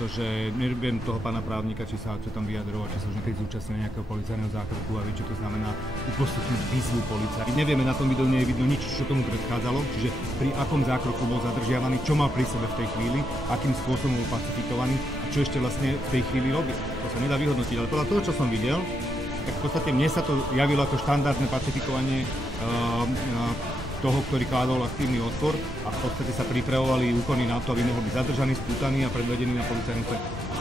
pretože neviem toho pána právnika, či sa čo tam vyjadroval, či sa už niekedy zúčastnil nejakého policajného zákroku a vie, čo to znamená uposluchnúť výzvu policajta. Nevieme, na tom videu nie je vidno nič, čo tomu predchádzalo, čiže pri akom zákroku bol zadržiavaný, čo mal pri sebe v tej chvíli, akým spôsobom bol pacifikovaný a čo ešte vlastne v tej chvíli robil. To sa nedá vyhodnotiť, ale podľa toho, čo som videl, tak v podstate mne sa to javilo ako štandardné pacifikovanie toho, ktorý kládol aktívny odpor a v podstate sa pripravovali úkony na to, aby mohol byť zadržaný, spútaný a predvedený na policajnú cestu.